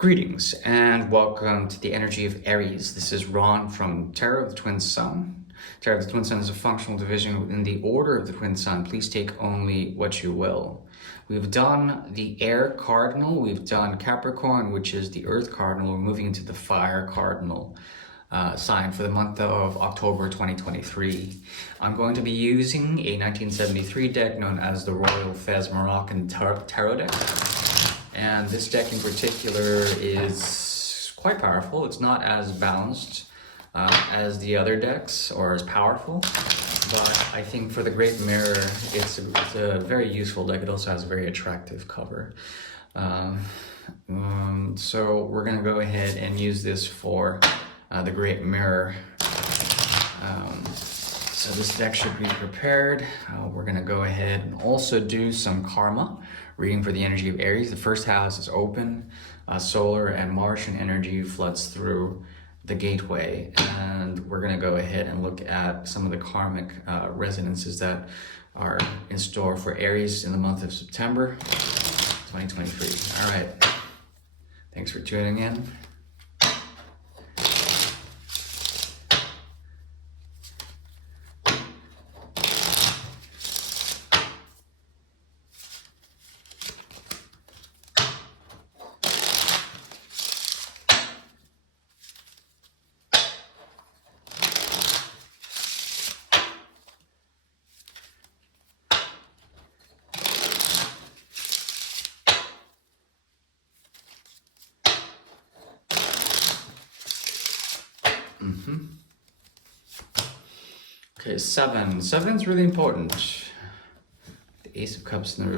Greetings and welcome to the energy of Aries. This is Ron from Tarot of the Twin Sun. Tarot of the Twin Sun is a functional division within the Order of the Twin Sun. Please take only what you will. We've done the Air Cardinal, we've done Capricorn, which is the Earth Cardinal. We're moving into the Fire Cardinal sign for the month of October 2023. I'm going to be using a 1973 deck known as the Royal Fez Moroccan Tarot deck. And this deck in particular is quite powerful. It's not as balanced as the other decks or as powerful, but I think for the Great Mirror, it's a very useful deck. It also has a very attractive cover. So we're gonna go ahead and use this for the Great Mirror. So this deck should be prepared. We're gonna go ahead and also do some karma reading for the energy of Aries. The first house is open. Solar and Martian energy floods through the gateway. And we're gonna go ahead and look at some of the karmic resonances that are in store for Aries in the month of September 2023. All right, thanks for tuning in. Okay, seven's really important. The Ace of Cups in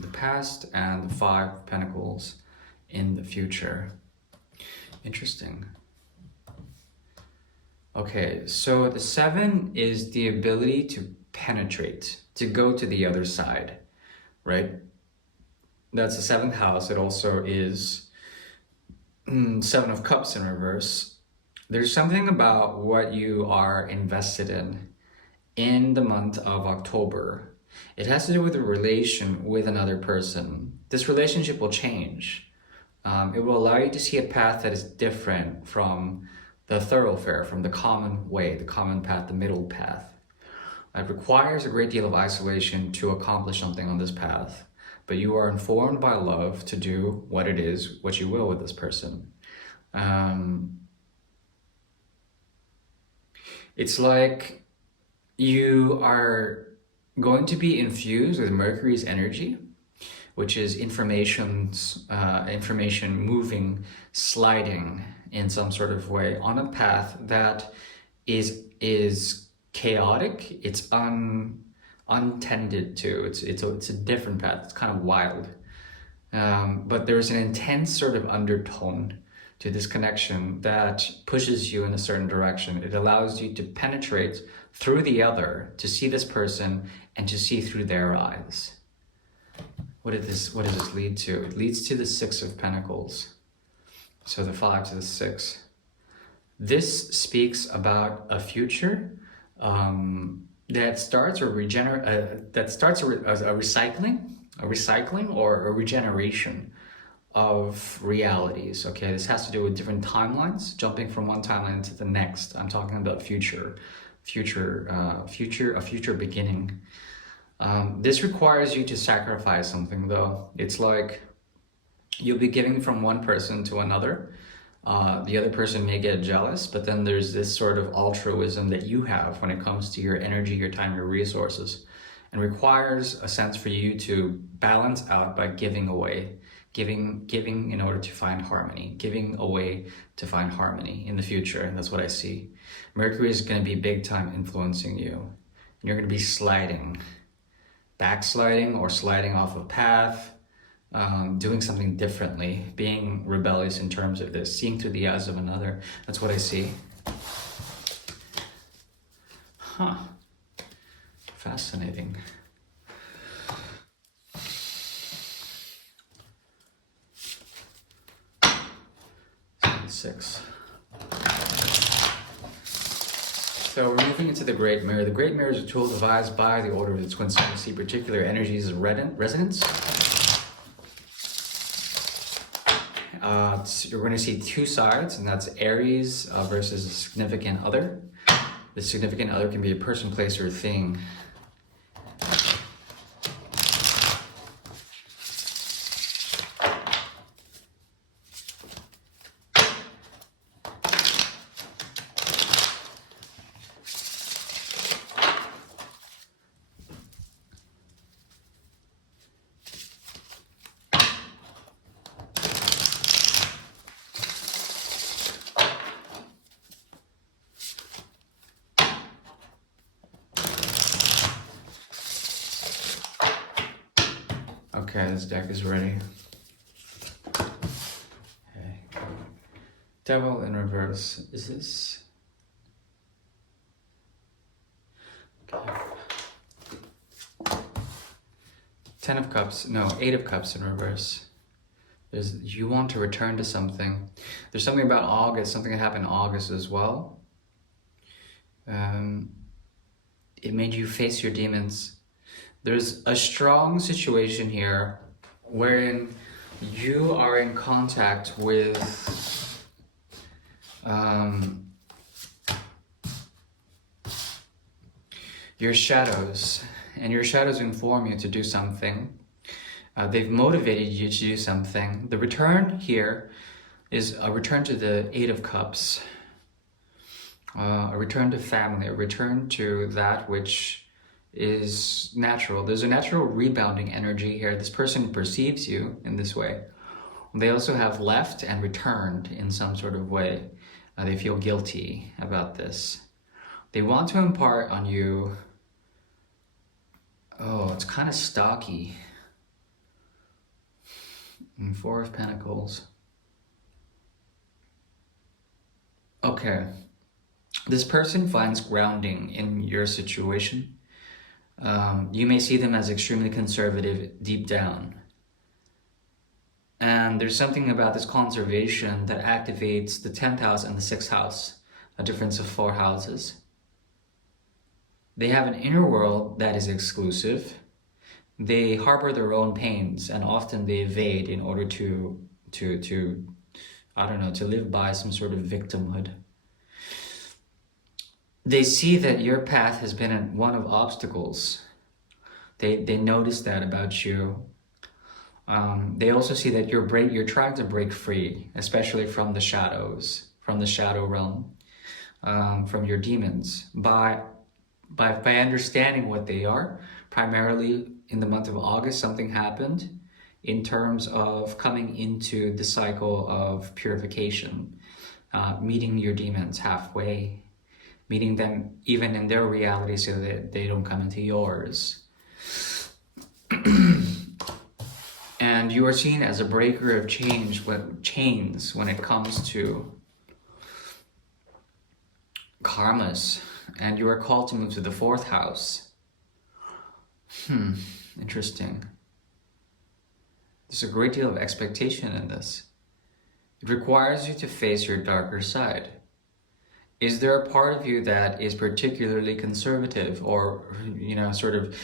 the past and the Five of Pentacles in the future. Interesting. Okay, so the 7 is the ability to penetrate, to go to the other side, right? That's the 7th house. It also is 7 of Cups in reverse. There's something about what you are invested in the month of October. It has to do with a relation with another person. This relationship will change. It will allow you to see a path that is different from the thoroughfare, from the common way, the common path, the middle path. It requires a great deal of isolation to accomplish something on this path, but you are informed by love to do what it is, what you will with this person. It's like you are going to be infused with Mercury's energy, which is information moving, sliding in some sort of way on a path that is chaotic. It's untended to. It's a different path. It's kind of wild, but there's an intense sort of undertone to this connection that pushes you in a certain direction. It allows you to penetrate through the other, to see this person and to see through their eyes. What does this lead to? It leads to the 6 of Pentacles. So the 5 to the 6. This speaks about a future that starts a recycling or a regeneration of realities. Okay, this has to do with different timelines, jumping from one timeline to the next. I'm talking about a future beginning. This requires you to sacrifice something, though. It's like you'll be giving from one person to another. The other person may get jealous, but then there's this sort of altruism that you have when it comes to your energy, your time, your resources, and requires a sense for you to balance out by giving away. Giving in order to find harmony, giving away to find harmony in the future. And that's what I see. Mercury is going to be big time influencing you. And you're going to be backsliding or sliding off a path, doing something differently, being rebellious in terms of this, seeing through the eyes of another. That's what I see. Fascinating. Six. So we're moving into the Great Mirror. The Great Mirror is a tool devised by the Order of the Twin Sun to see particular energies of resonance You're going to see two sides, and that's Aries versus a significant other. The significant other can be a person, place, or thing. Okay, this deck is ready. Okay. Devil in reverse. Is this? Okay. 10 of Cups. No, 8 of Cups in reverse. You want to return to something. There's something about August, something that happened in August as well. It made you face your demons. There's a strong situation here wherein you are in contact with your shadows, and your shadows inform you to do something. They've motivated you to do something. The return here is a return to the 8 of Cups, a return to family, a return to that which is natural. There's a natural rebounding energy here. This person perceives you in this way. They also have left and returned in some sort of way. They feel guilty about this. They want to impart on you. Oh, it's kind of stocky. And 4 of Pentacles. Okay. This person finds grounding in your situation. You may see them as extremely conservative deep down. And there's something about this conservation that activates the 10th house and the 6th house, a difference of 4 houses. They have an inner world that is exclusive. They harbor their own pains, and often they evade in order to I don't know, to live by some sort of victimhood. They see that your path has been one of obstacles. They notice that about you. They also see that you're trying to break free, especially from the shadows, from the shadow realm, from your demons, by understanding what they are. Primarily in the month of August, something happened in terms of coming into the cycle of purification, meeting your demons halfway, meeting them even in their reality so that they don't come into yours. And you are seen as a breaker of chains when it comes to karmas, and you are called to move to the 4th house. Interesting. There's a great deal of expectation in this. It requires you to face your darker side. Is there a part of you that is particularly conservative, or, sort of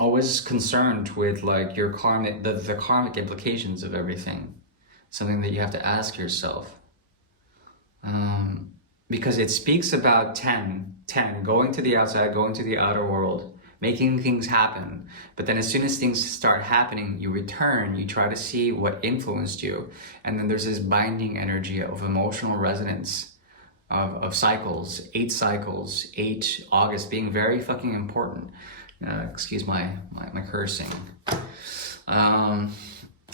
always concerned with like your karmic, the karmic implications of everything? Something that you have to ask yourself. Because it speaks about 10, going to the outside, going to the outer world, making things happen. But then as soon as things start happening, you return, you try to see what influenced you. And then there's this binding energy of emotional resonance, of cycles, 8 cycles, 8 August being very fucking important. Excuse my cursing.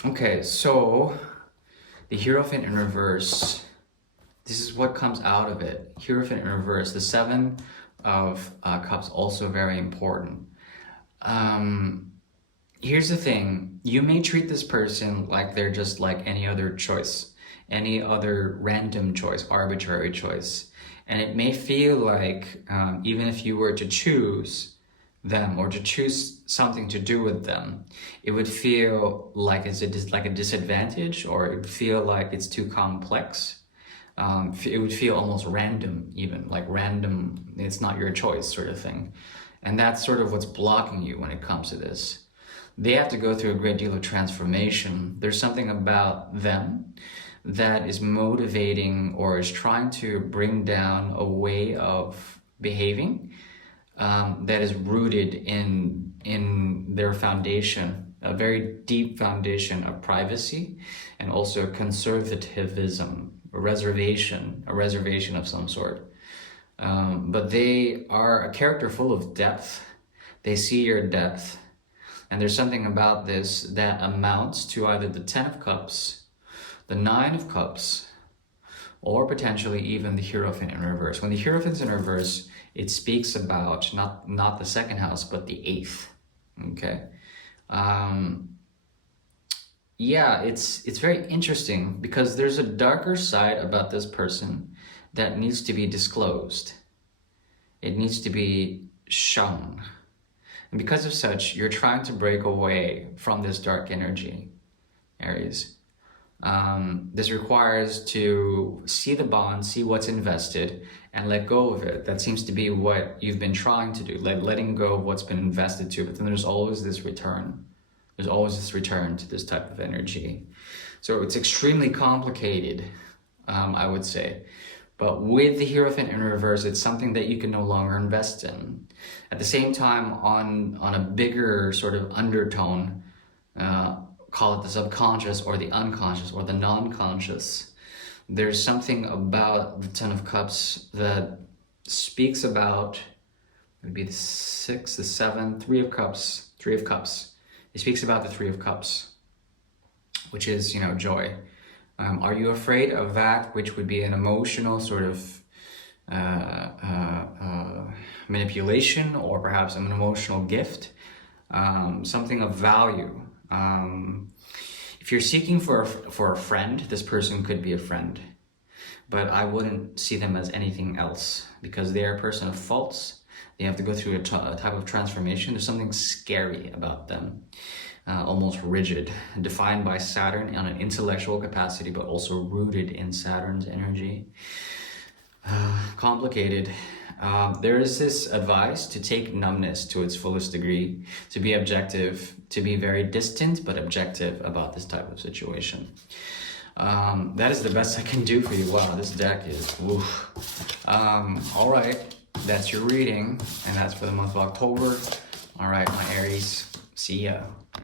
Okay, so the Hierophant in reverse. This is what comes out of it. Hierophant in reverse. The 7 of Cups, also very important. Here's the thing. You may treat this person like they're just like any other choice, any other random choice, arbitrary choice. And it may feel like even if you were to choose them or to choose something to do with them, it would feel like it's like a disadvantage, or it would feel like it's too complex. It would feel almost random, even like random, it's not your choice sort of thing. And that's sort of what's blocking you when it comes to this. they have to go through a great deal of transformation. There's something about them that is motivating or is trying to bring down a way of behaving that is rooted in their foundation, a very deep foundation of privacy, and also conservatism, a reservation of some sort. But they are a character full of depth. They see your depth. And there's something about this that amounts to either the 10 of Cups, the 9 of Cups, or potentially even the Hierophant in reverse. When the Hierophant's in reverse, it speaks about not the second house, but the 8th. Okay. Yeah, it's very interesting because there's a darker side about this person that needs to be disclosed. It needs to be shown. And because of such, you're trying to break away from this dark energy, Aries. This requires to see the bond, see what's invested, and let go of it. That seems to be what you've been trying to do, letting go of what's been invested to. But then there's always this return. There's always this return to this type of energy. So it's extremely complicated, I would say. But with the Hierophant in reverse, it's something that you can no longer invest in. At the same time, on a bigger sort of undertone, call it the subconscious or the unconscious or the non-conscious, there's something about the 10 of Cups that speaks about, maybe the 6, the 7, 3 of Cups. It speaks about the 3 of Cups, which is, joy. Are you afraid of that, which would be an emotional sort of manipulation, or perhaps an emotional gift, something of value? If you're seeking for a friend, this person could be a friend, but I wouldn't see them as anything else because they are a person of faults. They have to go through a type of transformation. There's something scary about them. Almost rigid, defined by Saturn on an intellectual capacity, but also rooted in Saturn's energy. Complicated. There is this advice to take numbness to its fullest degree, to be objective, to be very distant but objective about this type of situation. That is the best I can do for you. Wow, this deck is woof. All right, that's your reading, and that's for the month of October. All right, my Aries, see ya.